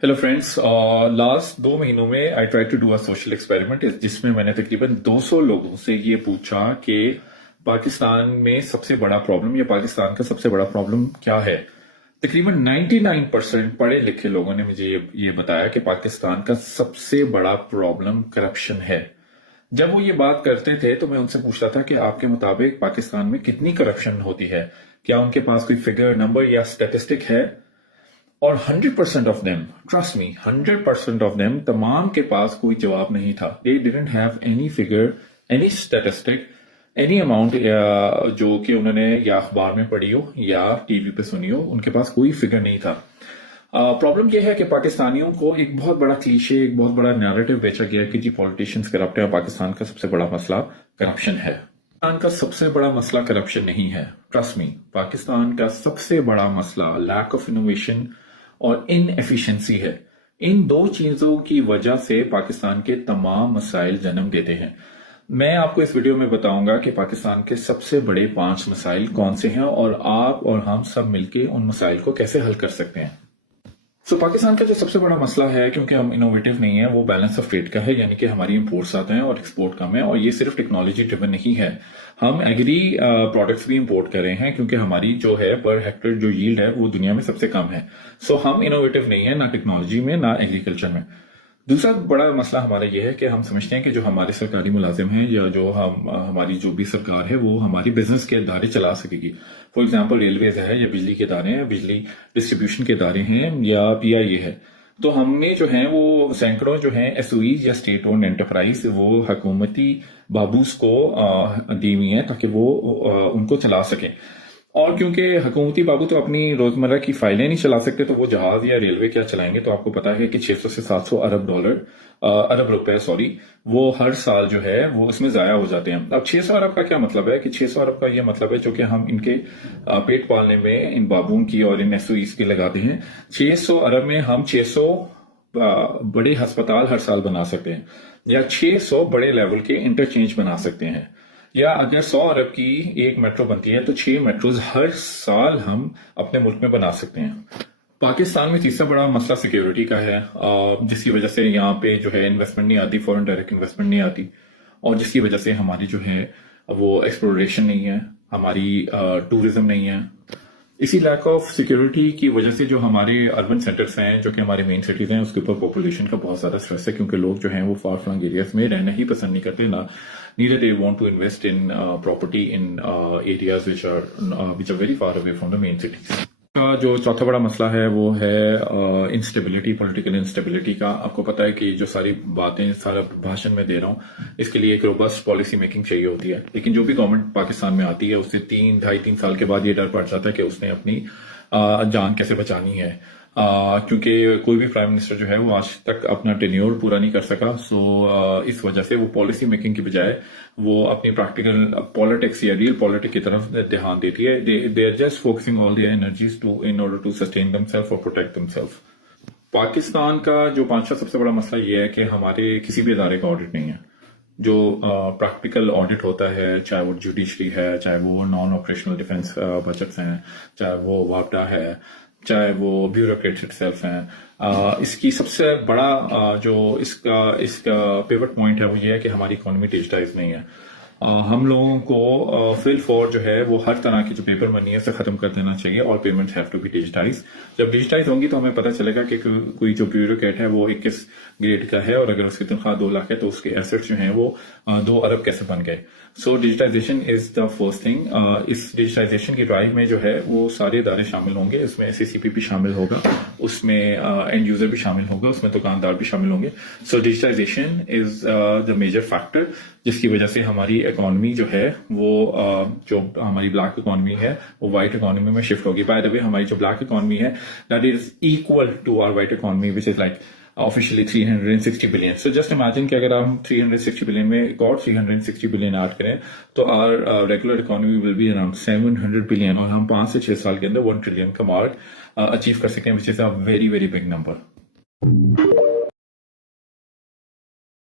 Hello friends, last 2 महीनों में I try to do a social experiment जिसमें मैंने तकरीबन 200 लोगों से ये पूछा कि पाकिस्तान में सबसे बड़ा प्रॉब्लम या पाकिस्तान का सबसे बड़ा प्रॉब्लम क्या है। तकरीबन 99% पढ़े लिखे लोगों ने मुझे ये बताया कि पाकिस्तान का सबसे बड़ा प्रॉब्लम करप्शन है। जब वो ये बात करते थे तो मैं उनसे पूछता था कि आपके मुताबिक पाकिस्तान में कितनी करप्शन होती है, क्या उनके पास कोई फिगर, नंबर या स्टेटिस्टिक है। और 100% of them, trust me, 100% of them, तमाम के पास कोई जवाब नहीं था। They didn't have any figure, any statistic, any amount जो कि उन्होंने या अखबार में पढ़ी हो या टीवी पे सुनी हो। उनके पास कोई फिगर नहीं था। प्रॉब्लम यह है कि पाकिस्तानियों को एक बहुत बड़ा क्लीशे, एक बहुत बड़ा नैरेटिव बेचा गया कि जी पॉलिटिशियंस करप्ट है। पाकिस्तान का सबसे बड़ा मसला करप्शन है। पाकिस्तान का सबसे बड़ा मसला करप्शन नहीं है, ट्रस्ट मी। पाकिस्तान का सबसे बड़ा मसला लैक ऑफ इनोवेशन और इनएफिशिएंसी है। इन दो चीजों की वजह से पाकिस्तान के तमाम मसाइल जन्म देते हैं। मैं आपको इस वीडियो में बताऊंगा कि पाकिस्तान के सबसे बड़े 5 मसाइल कौन से हैं और आप और हम सब मिलकर उन मसाइल को कैसे हल कर सकते हैं। पाकिस्तान का जो सबसे बड़ा मसला है, क्योंकि हम इनोवेटिव नहीं है, वो बैलेंस ऑफ ट्रेड का है। यानी कि हमारी इंपोर्ट्स आते हैं और एक्सपोर्ट कम है। और ये सिर्फ टेक्नोलॉजी ड्रिवन नहीं है, हम एग्री प्रोडक्ट्स भी इंपोर्ट कर रहे हैं क्योंकि हमारी जो है पर हेक्टर जो यील्ड है वो दुनिया में सबसे कम है। हम इनोवेटिव नहीं है, ना टेक्नोलॉजी में ना एग्रीकल्चर में। दूसरा बड़ा मसला हमारा यह है कि हम समझते हैं कि जो हमारे सरकारी मुलाजिम हैं या जो हमारी जो भी सरकार है वो हमारी बिजनेस के इदारे चला सकेगी। फॉर एग्जांपल रेलवेज है या बिजली के इदारे हैं, बिजली डिस्ट्रीब्यूशन के इदारे हैं या पीआईए है। तो हमने जो है वो सैकड़ों जो है एसओईज या स्टेट ओन्ड एंटरप्राइज वो हुकूमती बाबूस को दी हुई है ताकि वो उनको चला सके। और क्योंकि हुकूमती बाबू तो अपनी रोजमर्रा की फाइलें नहीं चला सकते, तो वो जहाज या रेलवे क्या चलाएंगे। तो आपको पता है कि 600 से 700 अरब रुपए वो हर साल जो है वो उसमें जाया हो जाते हैं। अब 600 अरब का क्या मतलब है कि 600 अरब का ये मतलब है जो कि हम इनके पेट पालने में इन बाबुओं की और इन एसओईस की लगाते हैं। 600 अरब में हम 600 बड़े अस्पताल हर साल बना सकते हैं, या 600 बड़े लेवल के इंटरचेंज बना सकते हैं। या अगर 100 अरब की एक मेट्रो बनती है तो 6 मेट्रोज हर साल हम अपने मुल्क में बना सकते हैं। पाकिस्तान में तीसरा बड़ा मसला सिक्योरिटी का है, जिसकी वजह से यहाँ पे जो है इन्वेस्टमेंट नहीं आती, फॉरेन डायरेक्ट इन्वेस्टमेंट नहीं आती, और जिसकी वजह से हमारी जो है वो एक्सप्लोरेशन नहीं है, हमारी टूरिज्म नहीं है। इसी लैक ऑफ सिक्योरिटी की वजह से जो हमारे अर्बन सेंटर्स हैं, जो कि हमारे मेन सिटीज हैं, उसके ऊपर पॉपुलेशन का बहुत ज्यादा स्ट्रेस है, क्योंकि लोग जो हैं वो फार फ्लंग एरियाज में रहना ही पसंद नहीं करते। ना neither they want to invest in property in areas which are very far away from the main cities. का जो चौथा बड़ा मसला है वो है इंस्टेबिलिटी, पॉलिटिकल इंस्टेबिलिटी का। आपको पता है कि जो सारी बातें सारा भाषण में दे रहा हूँ, इसके लिए एक रोबस्ट पॉलिसी मेकिंग चाहिए होती है। लेकिन जो भी गवर्नमेंट पाकिस्तान में आती है उससे 3-2.5-3 साल के बाद ये डर पड़ जाता है कि उसने अपनी जान कैसे बचानी है, क्योंकि कोई भी प्राइम मिनिस्टर जो है वो आज तक अपना टेन्योर पूरा नहीं कर सका। इस वजह से वो पॉलिसी मेकिंग की बजाय वो अपनी प्रैक्टिकल पॉलिटिक्स या रियल पॉलिटिक्स की तरफ ध्यान देती है। They are just focusing all their energies to in order to sustain themself और प्रोटेक्ट देमसेल्फ। पाकिस्तान का जो पांचवा सबसे बड़ा मसला ये है कि हमारे किसी भी इदारे का ऑडिट नहीं है। जो प्रैक्टिकल ऑडिट होता है, चाहे वो जुडिशरी है, चाहे वो नॉन ऑपरेशनल डिफेंस बजट्स हैं, चाहे वो वापडा है, चाहे वो ब्यूरोक्रेट्स इटसेल्फ हैं, इसकी सबसे बड़ा जो इसका पिवट पॉइंट है वो ये है कि हमारी इकोनॉमी डिजिटाइज नहीं है। हम लोगों को फिल फॉर जो है वो हर तरह की जो पेपर मनी है उसे खत्म कर देना चाहिए और payments have to be digitise. जब डिजिटाइज होंगी तो हमें पता चलेगा कि कोई जो ब्यूरोक्रेट है वो 21 ग्रेड का है और अगर उसकी तनख्वाह 2 लाख है तो उसके एसेट्स जो हैं वो 2 अरब कैसे बन गए। Digitisation is the first thing. इस डिजिटाइजेशन की ड्राइव में जो है वो सारे इदारे शामिल होंगे। इसमें एससीसीपी भी शामिल होगा, उसमें एंड यूजर भी शामिल होगा, उसमें दुकानदार भी शामिल होंगे। Digitisation is the major factor जिसकी वजह से हमारी इकोनॉमी जो है वो जो हमारी ब्लैक इकोनॉमी है वो व्हाइट इकोनॉमी में शिफ्ट होगी। बाय द वे, हमारी जो ब्लैक इकोनॉमी है that is equal to our white economy which is like officially 360 billion. Just imagine कि अगर हम 360 बिलियन में गॉड 360 बिलियन ऐड करें तो our regular economy will be around 700 billion और हम 5 से 6 साल के अंदर 1 ट्रिलियन का मार्क अचीव कर सकते हैं, which is a very very big number.